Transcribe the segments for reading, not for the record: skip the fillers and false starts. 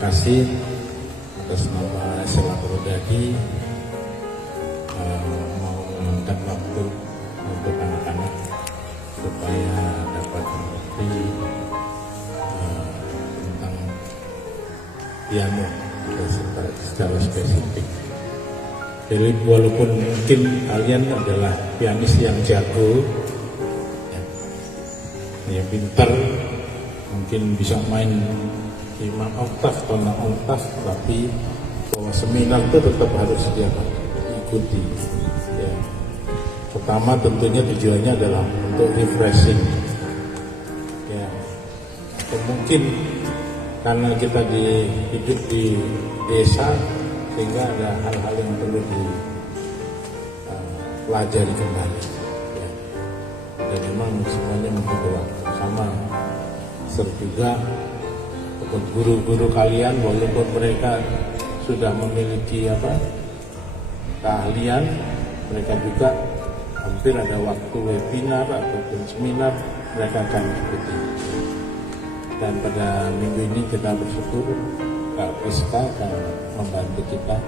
kasih atas nama SMA Prodadi mau meluangkan waktu untuk anak-anak supaya dapat mengerti tentang piano secara spesifik. Jadi walaupun mungkin kalian adalah pianis yang jago, ya pintar, mungkin bisa main 5 oktav atau 6 oktav, tapi bahwa seminar itu tetap harus diikuti. Ya. Pertama tentunya tujuannya adalah untuk refreshing. Ya. Atau mungkin karena kita hidup di desa, sehingga ada hal-hal yang perlu dipelajari kembali. Ya. Dan memang semuanya membutuhkan waktu. Sama juga guru-guru kalian, walaupun mereka sudah memiliki keahlian, mereka juga hampir ada waktu webinar ataupun seminar mereka akan ikuti. Dan pada minggu ini kita bersyukur Kak Priska akan membantu kita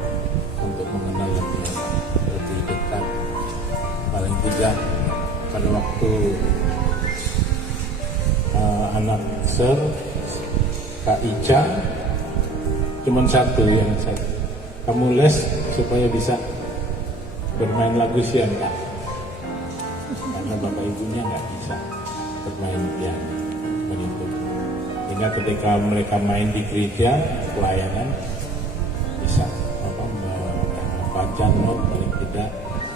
untuk mengenal lebih dekat, paling tidak pada waktu anak Sir Kak Ica cuma satu yang kamu les supaya bisa bermain lagu sian Kak, karena bapak ibunya nggak bisa bermain piano begitu. Sehingga ketika mereka main di gereja pelayanan bisa membaca not paling tidak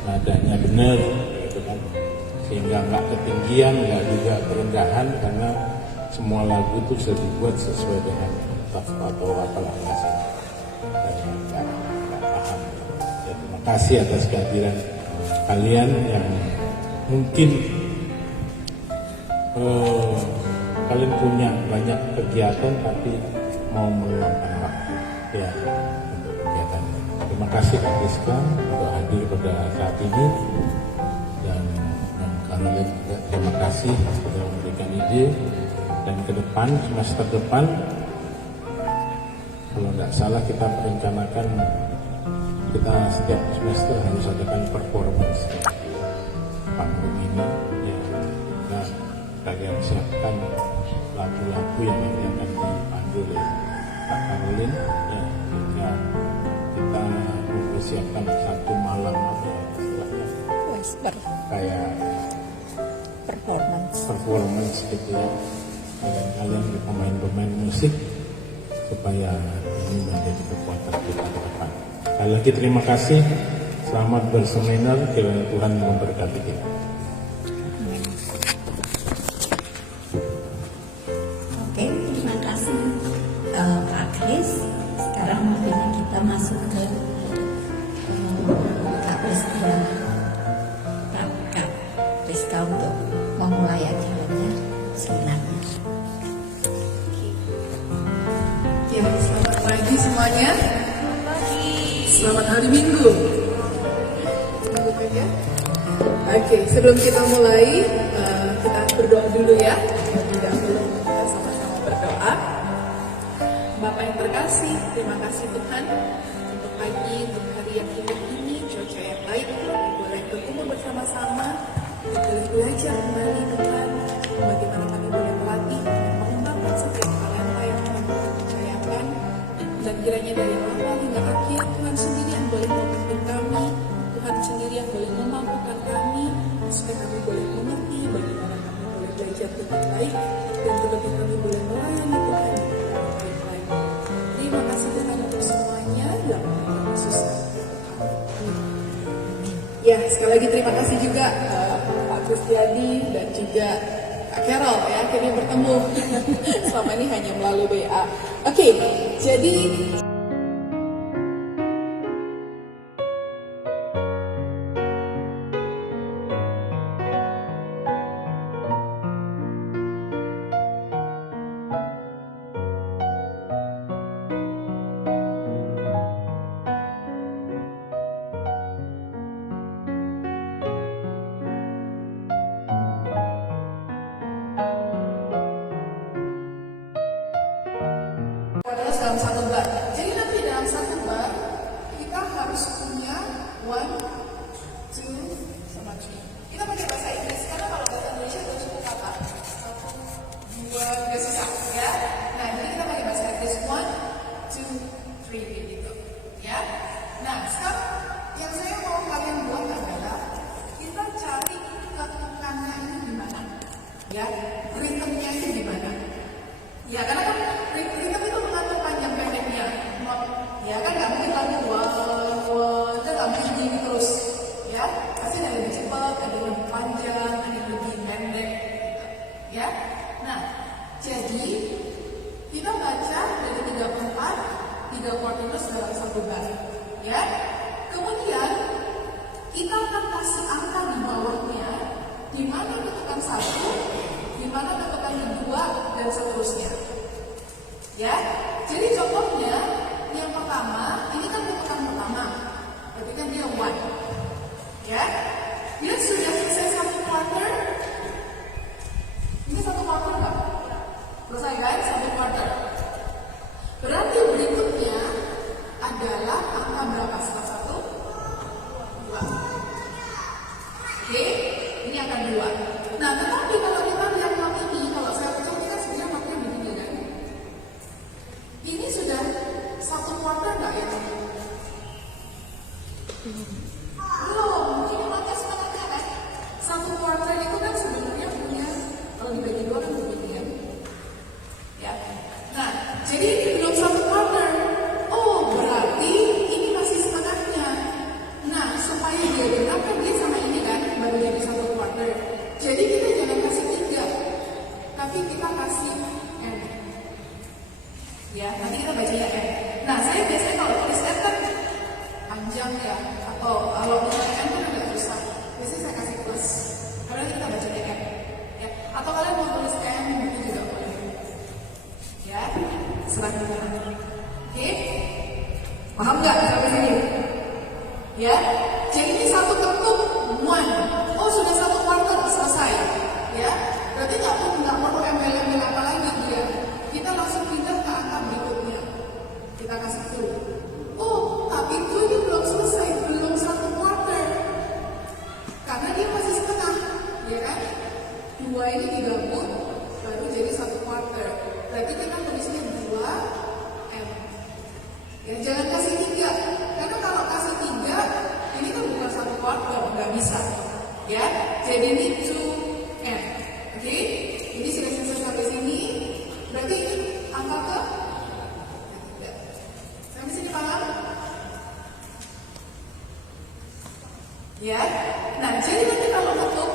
nadanya benar gitu kan, sehingga nggak ketinggian nggak juga kerendahan, karena semua lagu itu sudah dibuat sesuai dengan oktav atau apalah bahasanya. Nggak paham. Ya, terima kasih atas kehadiran kalian yang mungkin kalian punya banyak kegiatan tapi mau meluangkan waktu ya untuk kegiatan. Terima kasih Kak Rizka untuk hadir pada saat ini, dan Karolin juga terima kasih sudah memberikan ide. Dan ke depan, semester depan, kalau nggak salah kita merencanakan kita setiap semester harus adakan performance panggung ini. Ya, kita kalian siapkan lagu-lagu yang nanti akan dipandu oleh Kak Karolin. Ya, sehingga kita mempersiapkan satu malam kayak performance gitu ya. Dan kalian pemain-pemain musik supaya ini menjadi kekuatan kita ke depan. Sekali lagi terima kasih, selamat berseminar, kiranya Tuhan memberkati kita. Oke, terima kasih Kak Kris. Sekarang waktunya kita masuk ke Kak Priska. Kak Priska untuk memulai acaranya sebenarnya. Ya, selamat pagi semuanya. Selamat hari Minggu. Oke, sebelum kita mulai, kita berdoa dulu ya. Terlebih dahulu kita sama-sama berdoa. Bapak yang terkasih, terima kasih Tuhan untuk pagi, untuk hari yang indah ini, cuaca yang baik, kami boleh berkumpul bersama-sama, boleh belajar kembali Tuhan, bagaimana kami boleh melatih, mengembangkan setiap talenta yang Tuhan percayakan, dan kiranya dari awal hingga akhir Tuhan sendiri yang boleh memimpin kami, Tuhan sendiri yang boleh memampukan kami, supaya kami boleh mengerti bagaimana kami boleh belajar dengan baik, dan terlebih kami boleh melayani Tuhan dengan baik-baik. Terima kasih Tuhan untuk semuanya, dalam nama Yesus. Ya, sekali lagi terima kasih juga Pak Kristiadi dan juga Kak Carol ya, akhirnya bertemu. Selama ini hanya melalui WA. Oke, jadi Terus dalam satu bar. Jadi nanti dalam satu bar kita harus punya 1, 2, sama 3. Kita pakai bahasa Inggris karena kalau bahasa Indonesia itu cukup kata 1, 2, 3 sisa ya. Nah jadi kita pakai bahasa Inggris 1, 2, 3 gitu ya. Nah sekarang yang saya mau kalian buat adalah kita cari ketukannya ini di mana ya, ritmenya itu di mana ya, karena kan ritme itu mengatur panjang pendeknya ya kan, nggak mungkin lagu wah itu nggak mungkin gini terus ya, pasti ada lebih cepat, ada yang lebih panjang, ada yang lebih pendek ya. Nah jadi kita baca dari 3/4 3 quarters dalam satu bar ya. Kemudian kita akan kasih angka di bawahnya, di mana ketukan 1, di mana ketukan 2 dan seterusnya. Ya. Jadi contohnya yang pertama, ini kan ketukan pertama. Berarti kan dia 1. Ya. Dia sudah selesai 1 quarter. Ini 1 quarter enggak? Selesai kan? 1 quarter. Berarti berikutnya adalah angka berapa setelah 1? 2. Oke, ini akan 2. Nah, tetapi kalau kita lihat not ini, kalau saya baca ini kan sebenarnya notnya begini kan. Ini sudah 1 quarter enggak ya? Belum, ini notnya setengahnya kan. 1 quarter itu kan sebenarnya punya, kalau dibagi 2 kan begini kan. Ya. Nah, jadi ini belum 1 quarter. Oh, berarti ini masih setengahnya. Nah, supaya dia benar kan dia sama ini kan, baru jadi 1 quarter. Jadi kita jangan kasih 3, tapi kita kasih N. Ya, nanti kita bacanya N. Nah, saya biasanya kalau tulis N kan panjang ya, atau kalau misalnya N kan agak susah. Biasanya saya kasih plus, karena nanti kita bacanya N. Ya, atau kalian mau tulis N itu juga boleh. Ya, serah kalian. Oke, paham nggak sampai sini? Ya, jadi ini 1 ketuk 1. Oh sudah 1 quarter selesai. Ya, berarti nggak perlu embel-embel apa lagi dia. Kita langsung pindah ke angka berikutnya. Kita kasih 2. Oh, tapi 2 ini belum selesai, belum 1 quarter. Karena dia masih setengah, ya kan? 2 ini digabung baru jadi 1 quarter. Berarti kita tulisnya 2M. Ya, jangan kasih 3, karena kalau kasih 3 ini kan bukan 1 quarter, nggak bisa. Ya, jadi ini 2M. Oke, ini sudah selesai sampai sini. Berarti ini angka ke 3. Sampai sini paham? Ya, nah jadi nanti kalau ketuk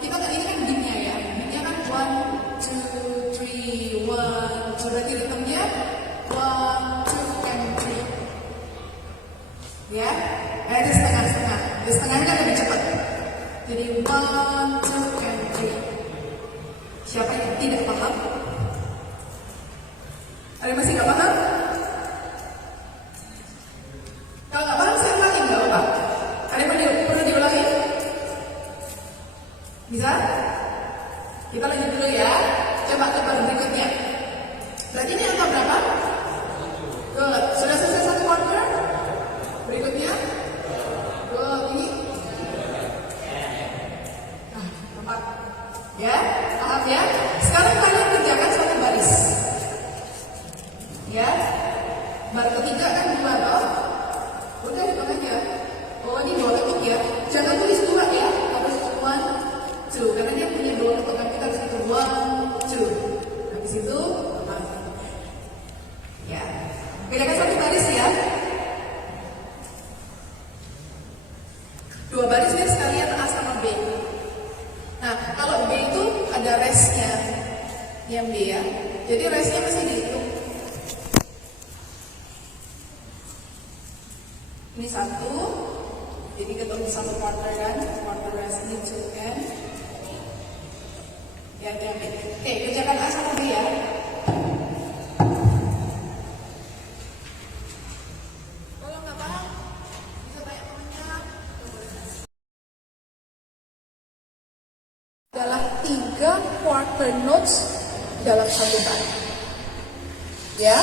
kita kan ini kan beatnya ya, beatnya kan 1, 2, 3, 1, 2, berarti ritmenya 1, 2, and 3. Ya, itu setengah-setengah. Di setengahnya lebih cepat. Jadi 1, 2, and 3. Siapa yang tidak paham? Ada yang masih nggak paham? Kalau nggak paham saya ulangi nggak apa-apa. Ada yang perlu diulangi? Bisa? Kita lanjut dulu ya. Coba ke bar berikutnya. Berarti ini angka berapa? Good. Sudah selesai 1 quarter? Berikutnya? Good. Ini? Nah, 4. Ya, paham ya? Sekarang kalian kerjakan 1 baris. Ya. Bar ketiga kan 2 toh? Udah hitung aja. Oh, ini 2 ketuk ya. Jangan tulis 2 ya. Harus 1, 2. Karena dia punya 2 ketukan, kita harus hitung 1, 2. Habis itu ya, bedakan 1 baris ya. 2 baris biar sekalian A sama B. Nah, kalau B itu ada restnya, yang B ya. Jadi restnya masih dihitung. Ini 1, jadi ketemu 1 quarter kan, quarter rest ini 2N. Ya, jangan. Oke, kerjakan A sama B ya. Kalau nggak paham, bisa tanya temannya. Adalah 3 quarter notes dalam 1 bar. Ya.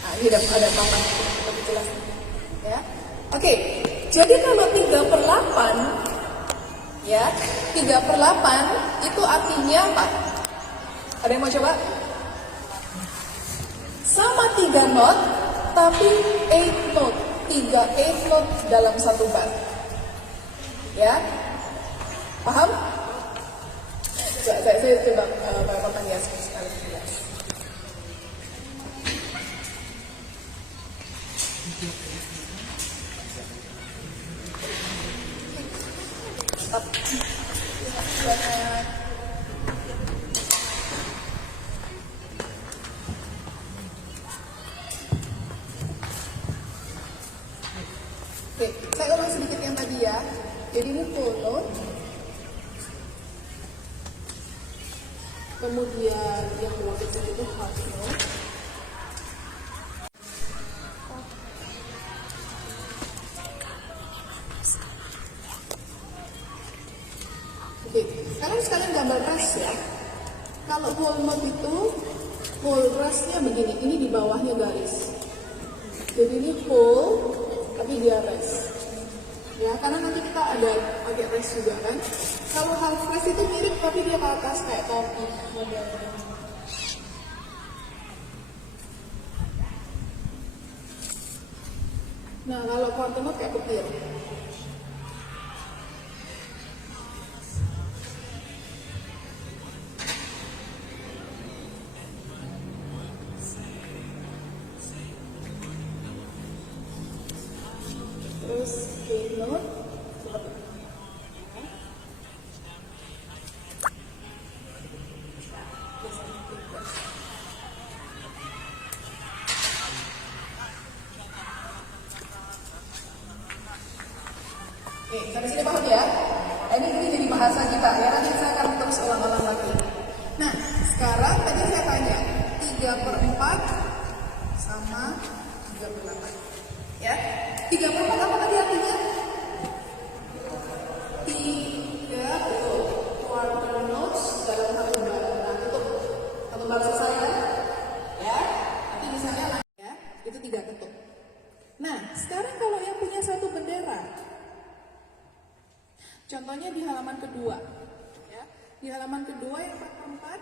Nah, ini ada papan lebih jelas. Ya. Oke. Jadi kalau 3/8 ya, 3/8 itu artinya apa? Ada yang mau coba? Sama 3 not, tapi 8 note. 3 8 note dalam satu bar. Ya? Paham? Saya coba papan ya sekali. Oke, saya ulang sedikit yang tadi ya. Jadi ini full note. Kemudian yang dua kecil itu half note. Oke, sekarang sekalian gambar ras ya. Kalau whole note itu, whole rasnya begini. Ini di bawahnya garis. Jadi ini whole, tapi dia rest. Ya, karena nanti kita ada pakai rest juga kan. Kalau half rest itu mirip, tapi dia ke atas kayak topi modelnya. Nah, kalau quarter note kayak petir. Terus eighth note. Oke, sampai sini paham ya? Ini jadi bahasa kita ya, nanti saya akan terus ulang-ulang lagi. Nah, sekarang tadi saya tanya 3/4 sama 3/8 ya. 3/4 apa tadi artinya? 3 quarter notes dalam satu bar. Nah, untuk satu bar selesai kan? Ya, nanti misalnya ya, itu 3 ketuk. Nah, sekarang kalau yang punya satu bendera, contohnya di halaman kedua, ya. Di halaman kedua yang 4/4,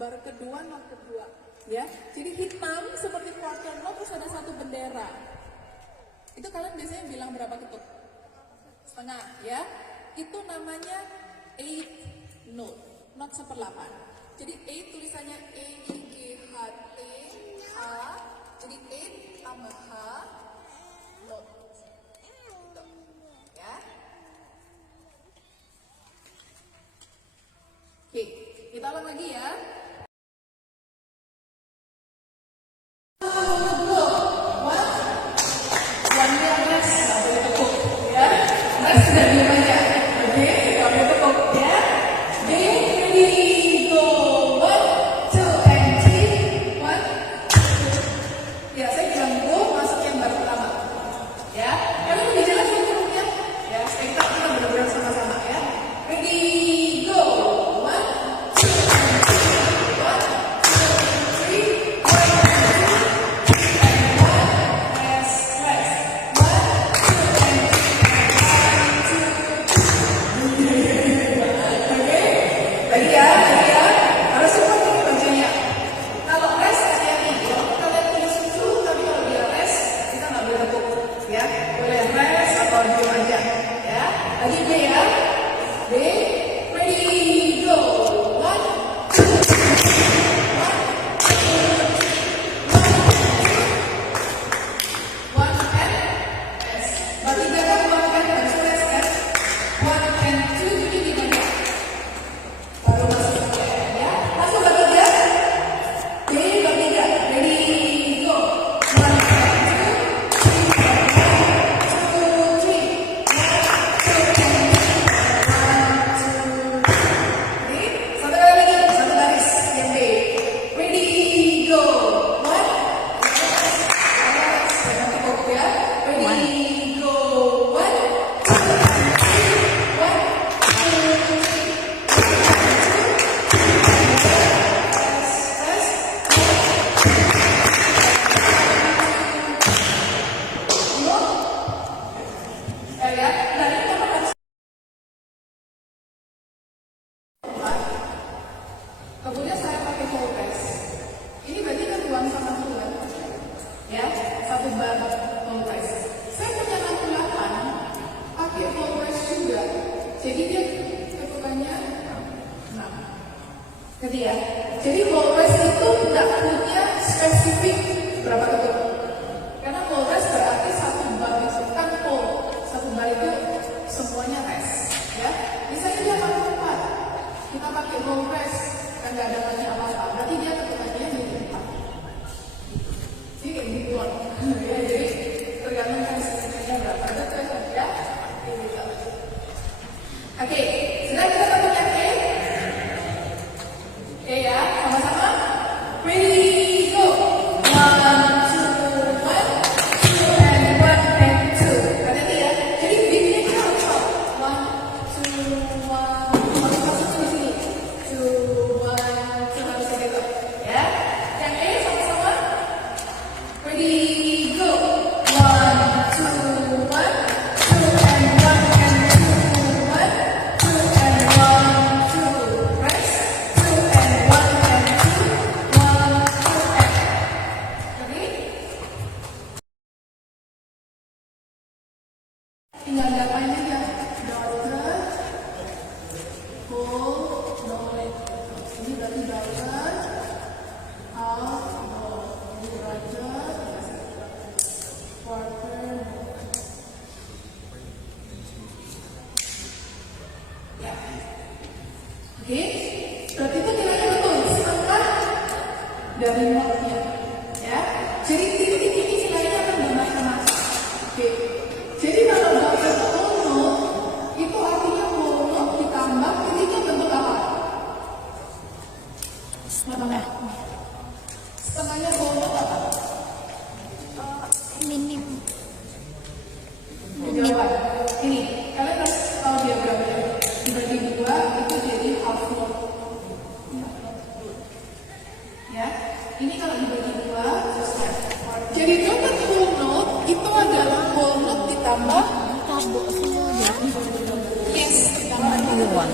bar kedua, not kedua, ya. Jadi hitam seperti quarter note terus ada satu bendera. Itu kalian biasanya bilang berapa ketuk? Setengah, ya. Itu namanya 8 note, not 1/8. Jadi 8 tulisannya E-I-G-H-T H. Jadi 8 tambah H note. Gitu. Ya. Oke, kita ulang lagi ya. Kemudian saya pakai full press. Ini berarti kan uang sama tulang. Ya, satu bar full press. Saya punya 68, pakai full press juga. Jadi dia ketukannya 6. Ngerti ya? Jadi full press itu tidak punya spesifik berapa ketuk. Karena full press berarti satu bar itu kan full. Satu bar itu semuanya rest. Ya, misalnya dia pakai 4, kita pakai full press. Kan nggak ada banyak apa-apa, berarti dia ketukannya di 4. Jadi kayak gitu ya, jadi tergantung konsistensinya berapa detik ya. Oke, sudah kita punya E? E ya, sama-sama. Ready, go. 1, 2, 1, 2 and 1 and 2. Hati-hati ya. Jadi beatnya kita harus stop. 1, 2, 1. Harus masuk di sini. 2, 1, harus gitu. Ya. Yang E sama-sama. Ready, go. 1, 2, 1, 2 and 1 and 2, 1, 2 and 1, 2. Rest. 2 and 1 and 2, 1, 2 and. Ready? Tinggal dapatnya ya. Daughter, full, daughter. Ini berarti daughter, half, ini daughter, quarter. Ya. Oke, berarti itu nilainya betul, setengah dari notnya. Ya, jadi titik ini nilainya akan bermacam-macam. Oke, jadi kalau daughter whole note, itu artinya whole note ditambah titiknya bentuk apa? Setengah. Setengahnya whole note apa? Minim. Jawaban. Ini, kalian harus tahu diagramnya. Dibagi 2 itu jadi half note. Ya, ini kalau dibagi 2, jadi double whole note itu adalah whole note ditambah Tabuk semua dia. yes ditambah Duluan.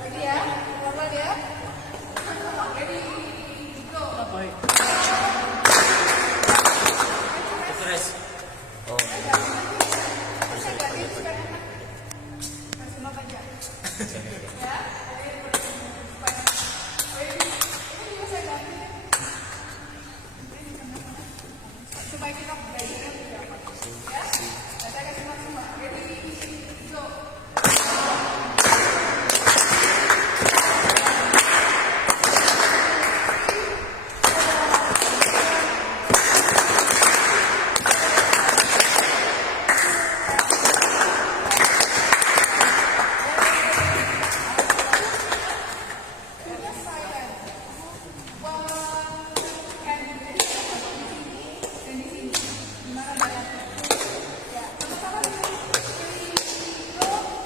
lagi ya, pelan ya. Ready, go. Supaya kita belajarnya lebih gampang. Ya, saya kasih maksimal. Ready, go. Go.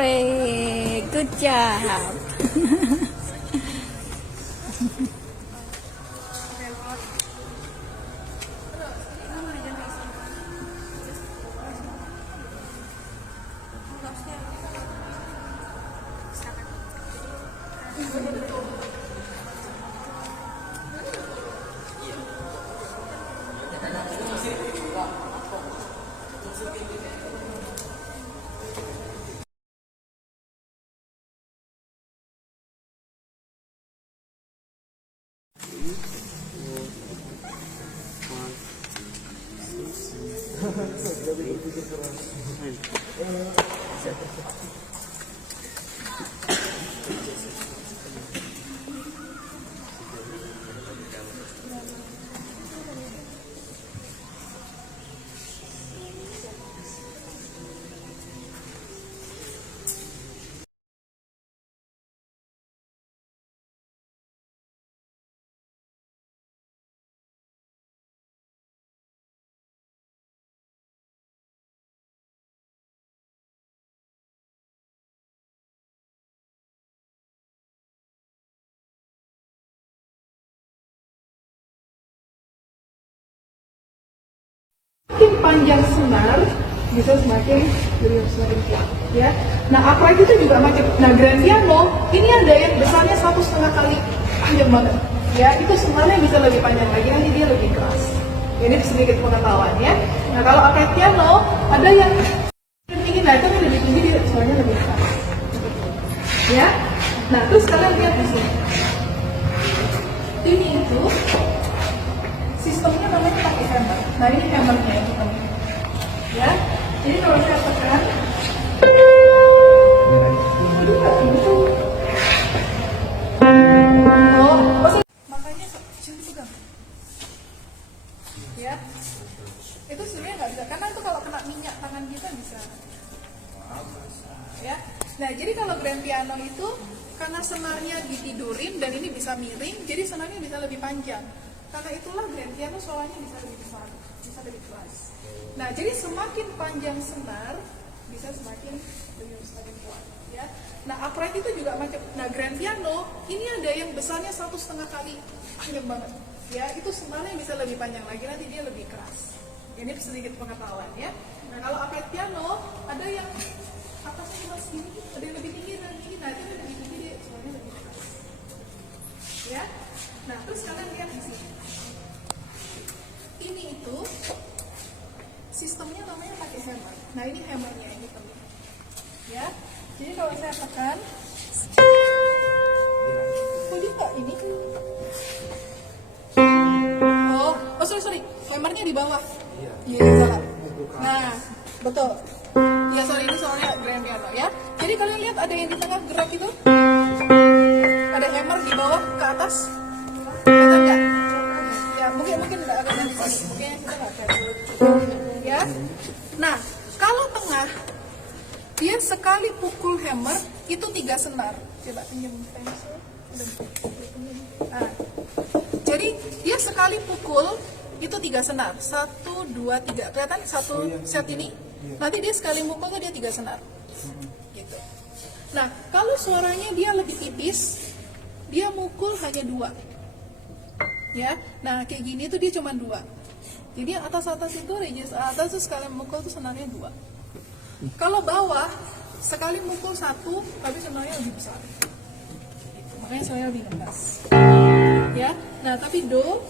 Hooray! Good job! Semakin panjang senar, bisa semakin kuat, ya. Nah, upright itu juga macam. Nah, grand piano ini ada yang besarnya 1,5 kali panjang banget, ya. Itu senarnya bisa lebih panjang lagi, nanti dia lebih keras. Ini sedikit pengetahuan, ya. Nah, kalau upright piano ada yang tinggi, nah itu lebih tinggi, dia suaranya lebih keras, ya. Nah, terus kalian lihat di sini, ini itu sistemnya namanya pakai hammer. Nah, ini hammernya yang kita lihat. Ya, jadi kalau saya tekan, makanya sini pegang. Ya, itu sebenarnya nggak bisa, karena itu kalau kena minyak tangan kita bisa. Ya, nah jadi kalau grand piano itu karena senarnya ditidurin dan ini bisa miring, jadi senarnya bisa lebih panjang. Karena itulah grand piano suaranya bisa lebih besar, bisa lebih keras. Nah, jadi semakin panjang senar, bisa semakin kuat, ya. Nah, upright itu juga macam. Nah, grand piano ini ada yang besarnya 1,5 kali panjang banget, ya. Itu senarnya bisa lebih panjang lagi, nanti dia lebih keras. Ini sedikit pengetahuan, ya. Nah, kalau upright piano ada yang atasnya cuma segini, ada yang lebih tinggi dan tinggi. Nah, itu lebih tinggi, dia suaranya lebih keras, ya. Nah, terus kalian lihat di sini. Ini itu sistemnya namanya pakai hammer. Nah, ini hammernya ini teman. Ya. Jadi kalau saya tekan, oh juga ini. Oh, sorry. Hammernya di bawah. Iya, salah. Nah, betul. Ya, sorry, ini soalnya grand piano, ya. Jadi kalian lihat ada yang di tengah gerak itu? Ada hammer di bawah ke atas. Kelihatan nggak? Ya, mungkin nggak ada di sini. Mungkin kita nggak ada. Ya. Nah, kalau tengah, dia sekali pukul hammer itu 3 senar. Coba pinjam pensil. Nah, jadi dia sekali pukul itu 3 senar. 1, 2, 3. Kelihatan satu set ini? Nanti dia sekali pukul tuh dia 3 senar. Gitu. Nah, kalau suaranya dia lebih tipis, dia mukul hanya 2. Ya, nah kayak gini tuh dia cuma 2. Jadi atas itu regis atas tuh sekali mukul tuh senarnya 2. Kalau bawah sekali mukul 1 tapi senarnya lebih besar. Makanya suaranya lebih ngegas. Ya, nah tapi do,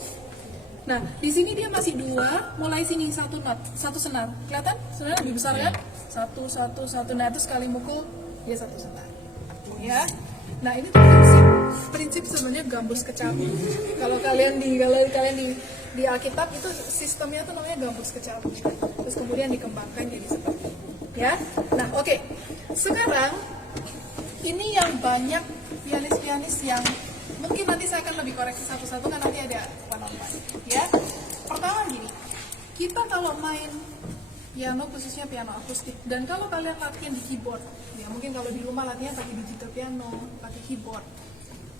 nah di sini dia masih 2, mulai sini 1 senar. Kelihatan? Sebenarnya lebih besar kan? 1. Nah itu sekali mukul dia 1 senar. Ya. Nah ini prinsip sebenarnya gambus kecapi. Kalau kalian di Alkitab itu sistemnya tuh namanya gambus kecapi. Terus kemudian dikembangkan jadi seperti ini. Ya. Nah, oke. Sekarang ini yang banyak pianis-pianis yang mungkin nanti saya akan lebih koreksi satu-satu kan nanti ada one-on-one. Ya. Pertama gini. Kita kalau main piano khususnya piano akustik, dan kalau kalian latihan di keyboard, ya mungkin kalau di rumah latihan pakai digital piano, pakai keyboard,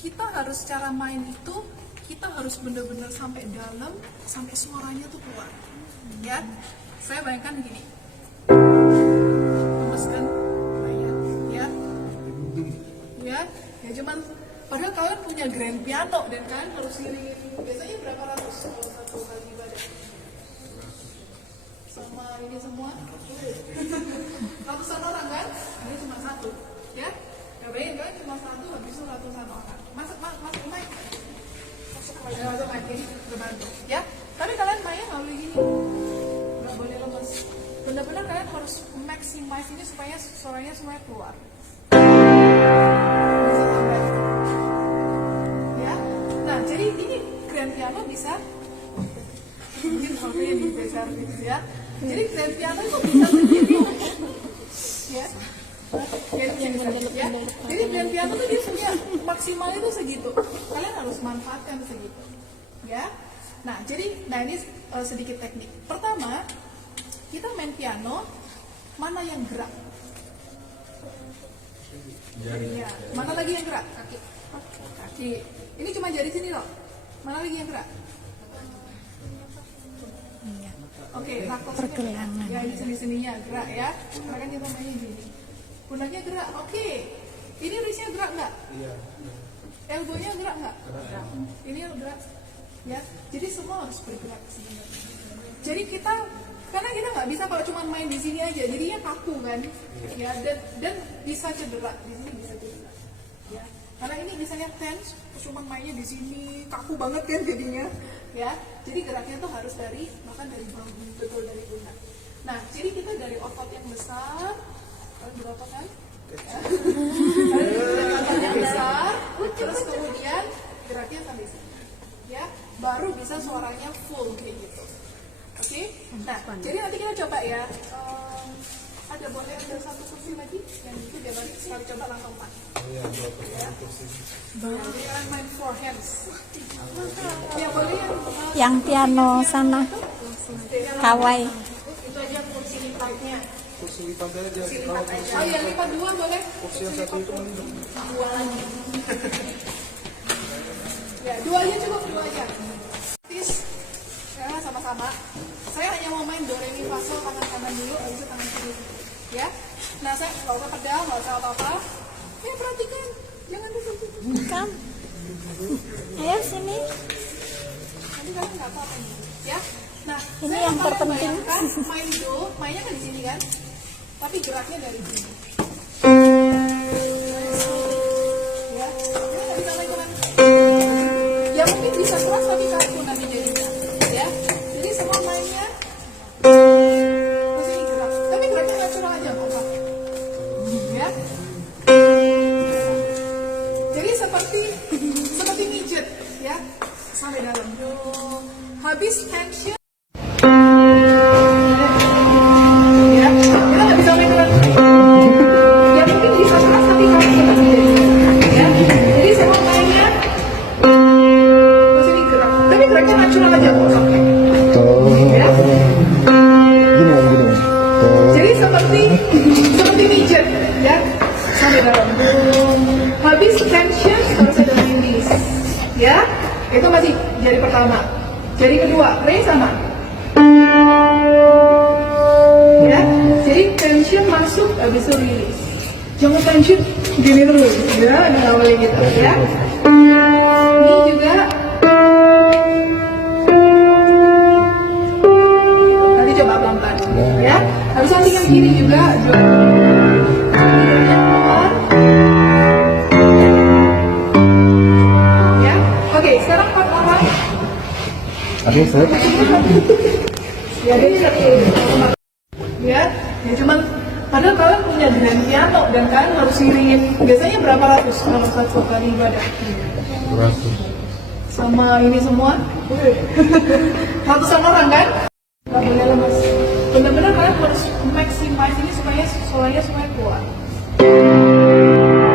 kita harus cara main itu kita harus benar-benar sampai dalam, sampai suaranya tuh keluar. Ya, saya bayangkan gini, lemes kan, ya. Ya cuman padahal kalian punya grand piano dan kalian harus iringin. Biasanya berapa ratus kalau satu kali ibadah? Sama ini semua ratusan orang kan? Ini cuma satu, ya? Ya bayangin kalian cuma satu, habis itu ratusan orang. Masuk mic. Masuk mic ini berbantu, ya? Tapi kalian mainnya nggak boleh gini, nggak boleh lemes. Benar-benar kalian harus maximize ini supaya suaranya semuanya keluar. Bisa sampai, ya. Nah, jadi ini grand piano bisa mungkin HP-nya digeser gitu ya. Jadi grand piano itu bisa sendiri, ya. Ya. Jadi grand piano itu dia punya maksimal itu segitu. Kalian harus manfaatkan segitu, ya. Nah, ini sedikit teknik. Pertama, kita main piano, mana yang gerak? Jari. Ya. Mana lagi yang gerak? Kaki. Ini cuma jari sini loh. Mana lagi yang gerak? Oke, pergelangan. Ya, ini sini-sininya gerak ya. Karena kan kita mainnya gini. Pundaknya gerak. Oke. Ini wristnya gerak nggak? Iya. Elbow-nya gerak nggak? Gerak. Ini gerak. Ya, jadi semua harus bergerak sebenarnya. Jadi karena kita nggak bisa kalau cuma main di sini aja, jadinya kaku kan, ya, dan bisa cedera di sini, bisa cedera, ya. Karena ini misalnya tense, cuma mainnya di sini kaku banget kan jadinya, ya. Jadi geraknya tuh harus bahkan dari bahu, betul dari pundak. Nah, jadi kita dari otot yang besar, berotot kan? Ya. Dari otot yang besar, terus kemudian geraknya sampai sini. Ya, baru bisa suaranya full kayak gitu. Oke? Nah, jadi nanti kita coba ya. Boleh ada satu kursi lagi yang itu biar nanti sekali coba langsung Pak. Iya, ya. Jadi kalian main four hands. Ya boleh Yang piano sana, kawai. Itu aja kursi lipatnya. Kursi lipat aja. Oh iya, lipat dua boleh. Kursi yang satu itu mending. Dua lagi. Ya, dua aja cukup, dua aja. Please, ya sama-sama. Saya hanya mau main do re mi fa sol tangan kanan dulu, habis itu tangan kiri. Ya. Nah, saya nggak usah pedal, nggak usah apa-apa. Ya perhatikan, jangan disitu. Kam, ayo sini. Nanti kalian nggak apa-apa nih, ya. Nah, Ini saya yang kalian terpenting. bayangkan main do, mainnya kan di sini kan, tapi geraknya dari sini. Ya, ini nggak bisa main dengan. Ya mungkin bisa keras tapi kaku nanti jadinya, ya. Jadi semua mainnya masih gerak, tapi geraknya nggak curang aja, apa? Ya. Jadi seperti mijet, ya, sampai dalam. Habis tension, ya, kita nggak bisa main dengan. Ya mungkin bisa keras tapi kaku nanti jadinya, ya. Jadi semua mainnya masih gerak, tapi geraknya nggak curang aja, apa? Ya. Jadi seperti mijet, ya, sampai dalam. Habis tension harus ada release, ya. Itu masih jari pertama. Jari kedua, re sama. Ya, jadi tension masuk, habis itu release. Jangan tension gini terus, ya, nggak boleh gitu, ya. Ini juga. Nanti coba pelan-pelan, ya. Harus nanti yang kiri juga. Ya, oke. Sekarang 4 orang. Ada set. Ya, ya cuman padahal kalian punya grand piano dan kalian harus iringin. Biasanya berapa ratus kalau satu kali ibadah? Sama ini semua ratusan orang kan? Gak boleh lemas. Benar-benar kalian harus maximize ini supaya suaranya semuanya keluar.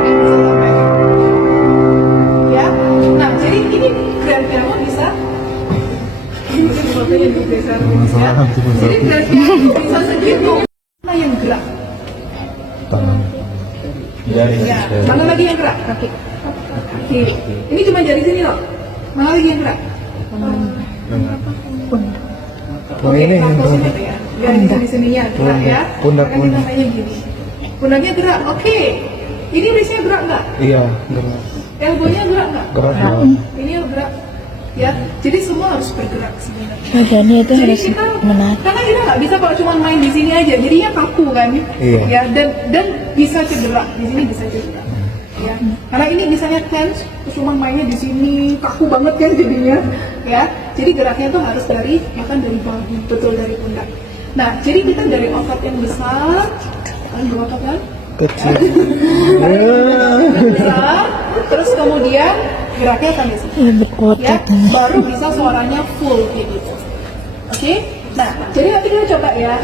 Bisa sampai. Ya, nah jadi ini grand piano bisa. Mungkin fotonya digeser, ya. Jadi grand piano bisa segitu. Mana yang gerak? Tangan. Jari. Ya, mana lagi yang gerak? Kaki. Ini cuma jari sini loh. Mana lagi yang gerak? Oke, ini yang fokus ini ya. Jari sini-sininya gerak ya. Pundak. Kan kita mainnya gini. Pundaknya gerak. Oke. Ini wristnya gerak nggak? Iya, gerak. Elbow-nya gerak nggak? Gerak. Ini gerak. Ya, jadi semua harus bergerak sebenarnya. Badannya itu Jadi harus kita, menarik. karena kita nggak bisa kalau cuma main di sini aja, jadinya kaku kan? Iya. Ya, dan bisa cedera, di sini bisa cedera. Ya, karena ini misalnya tense, terus cuma mainnya di sini kaku banget kan jadinya, ya. Jadi geraknya tuh harus dari bahkan dari bahu, betul dari pundak. Nah, jadi kita dari otot yang besar, kan dua otot kan? Kecil. Besar, terus kemudian geraknya akan di sini. Ya, berotot. Ya, baru bisa suaranya full kayak gitu. Oke? Nah, jadi nanti kita coba ya.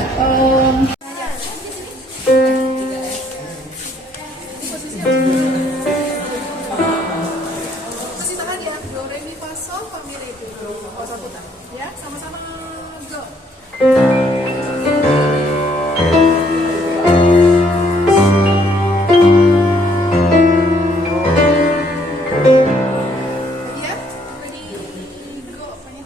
Posisi tangan ya, do re mi fa sol fa mi re do. Oh, putar. Ya, sama-sama go. Ya, ready, go. Panjang.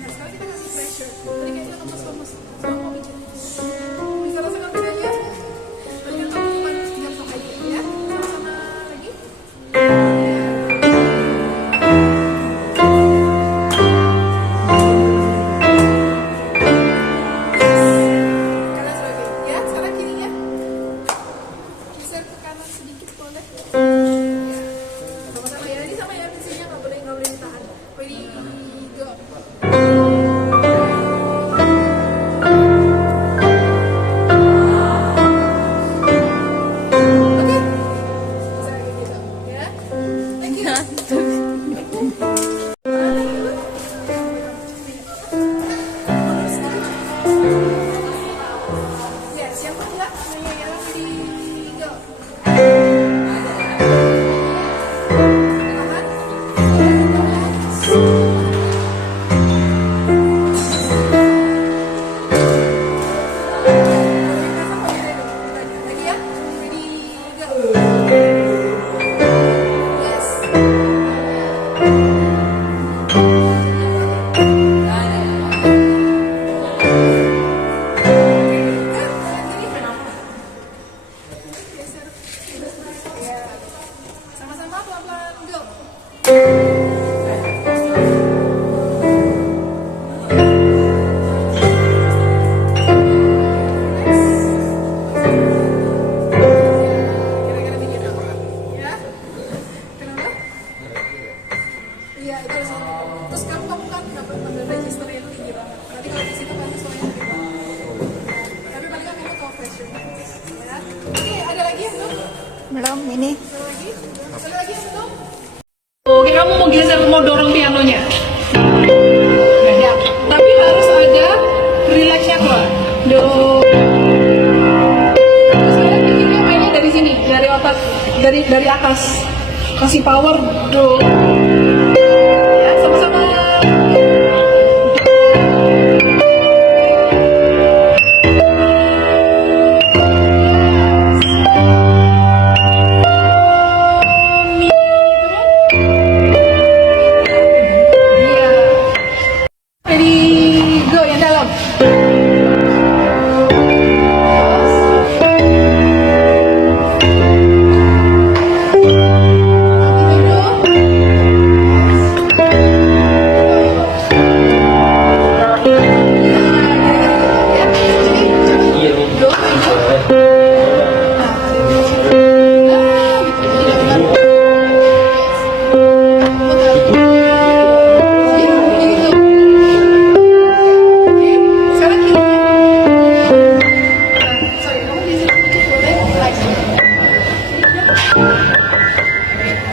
Nah, sekarang kita kasih pressure. Tadi kayak kita lemes-lemes sama mau bikin. Bisa rasakan bedanya? Tadi kan kamu cuma diam sama aja ya. Sama-sama lagi. Kanan lagi. Ya, sekarang kirinya. Geser ke kanan sedikit boleh. Ya. Sama-sama ya. Ini sama ya, pinsinya nggak boleh ditahan. Ready, go. Oke, bisa kayak gitu ya. Thank you. Ya, siapa ya? Ya, ready, go. Lagi ya, ready, go. Yes. Sama-sama pelan-pelan, go. Kira-kira begitu. Ya. Kenapa? Iya, itu harus gitu. Terus kamu kan ngambil register itu tinggi banget. Nanti kalau di situ pasti suaranya tinggi banget. Tapi paling kan kamu tahu pressure. Ya. Oke, ada lagi yang belum? Belum ini. Ada lagi? Ada lagi yang belum? Oke, kamu mau geser, mau dorong pianonya. Ya. Tapi harus ada relaxnya kok. Do. Sekarang kita mainnya dari sini, dari otak, dari atas. Kasih power, do. Ya, sama-sama. Iya. Ready, go yang dalam.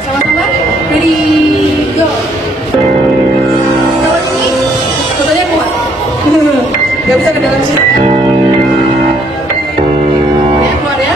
Sama-sama, ready, go. Kalau ini, fotonya kuat. Gak bisa ke dalam sini. Ya, keluar ya.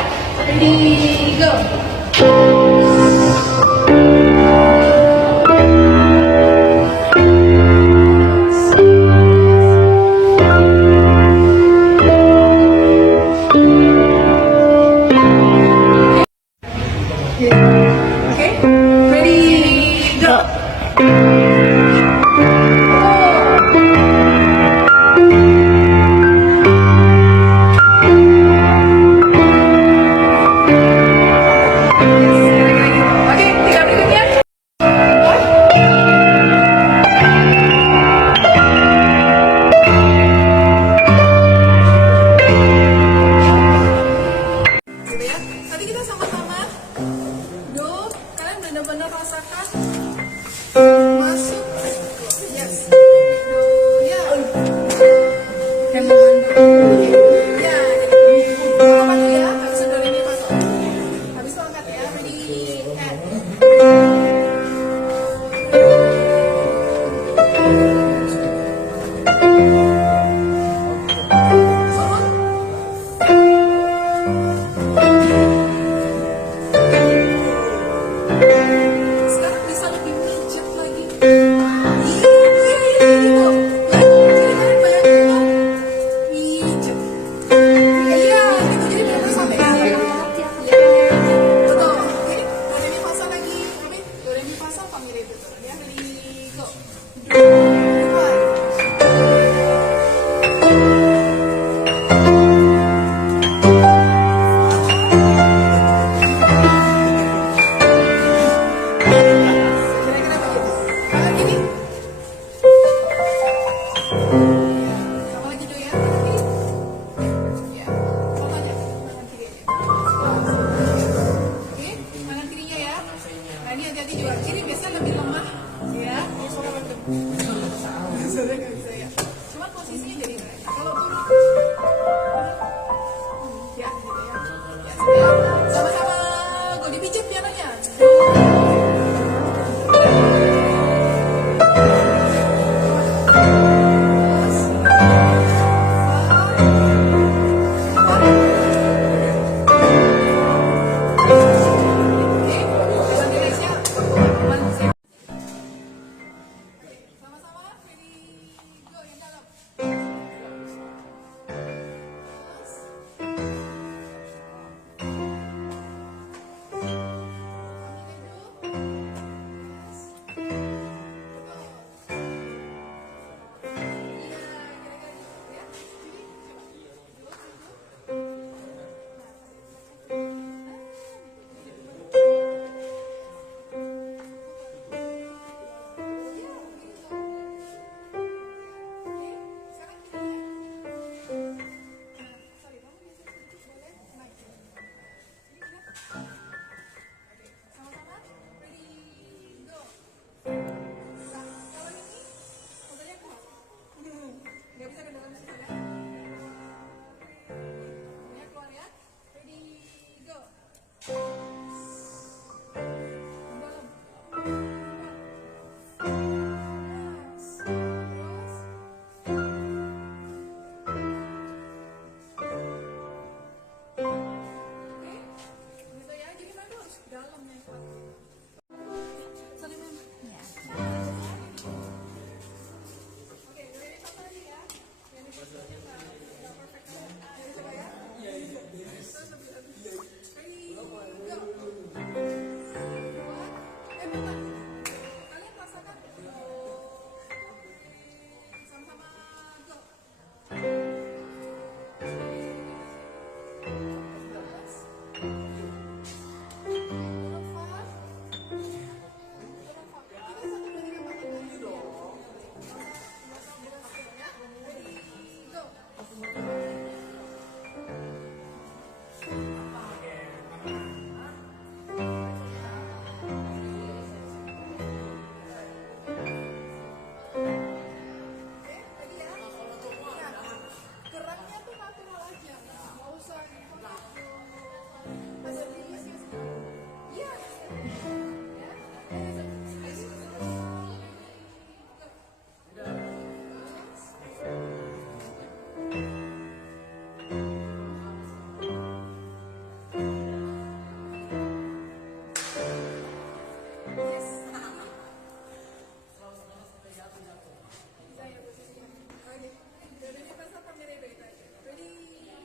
Ready, pas apa mirip itu aja. Ready,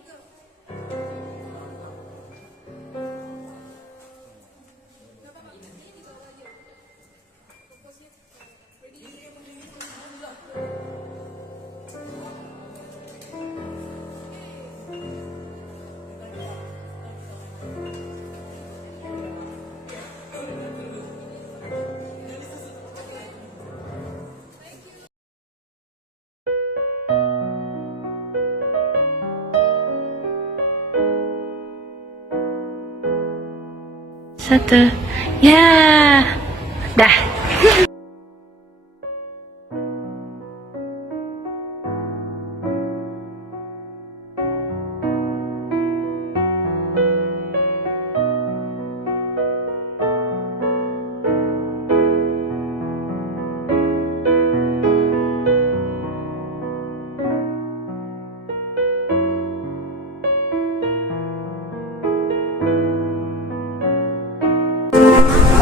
go. Gak apa-apa, ini di bawah aja. Fokusnya. Ready, Satu, ya, dah.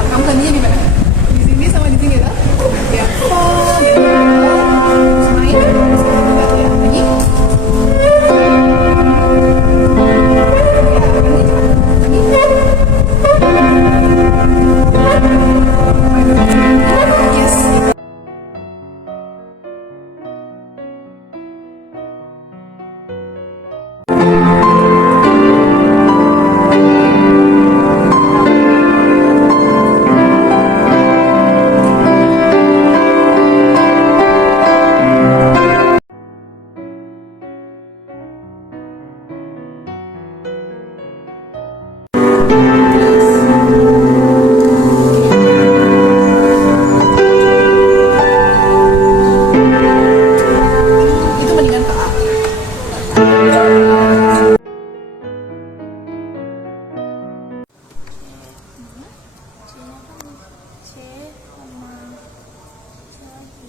kamu tadinya di mana? Di sini sama di sini kan? Ya, oh, gitu. Main, ya, lagi. Yes. Itu mendingan ke A.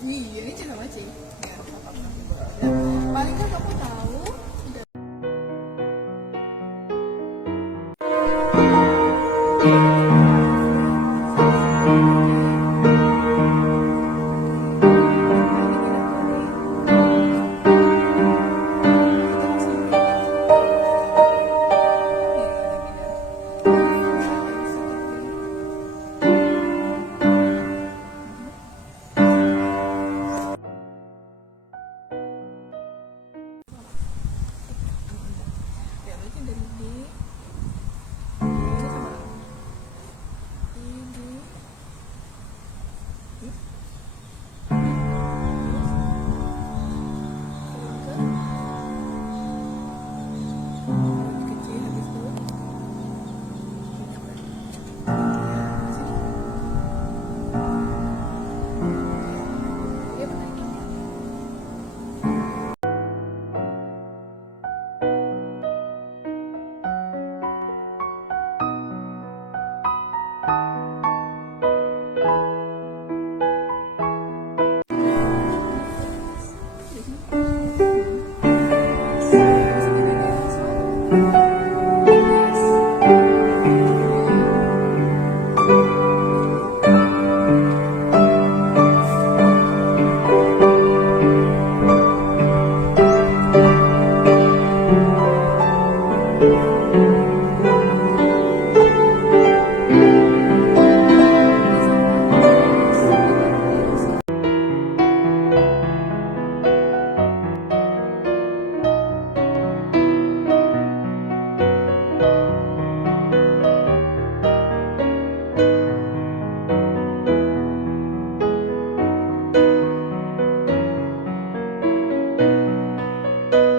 Iya, ini C sama C. Ya, apa-apa. Paling kan kamu tahu. Ya, berarti dari D. Ini sama A. E, D.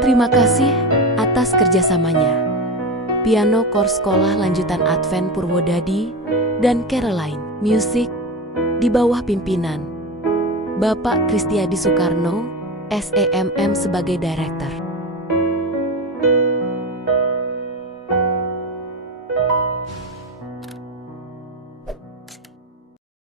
Terima kasih atas kerjasamanya. Piano Kor Sekolah Lanjutan Advent Purwodadi dan Caroline Music di bawah pimpinan Bapak Kristiadi Soekarno, SEMM sebagai Director.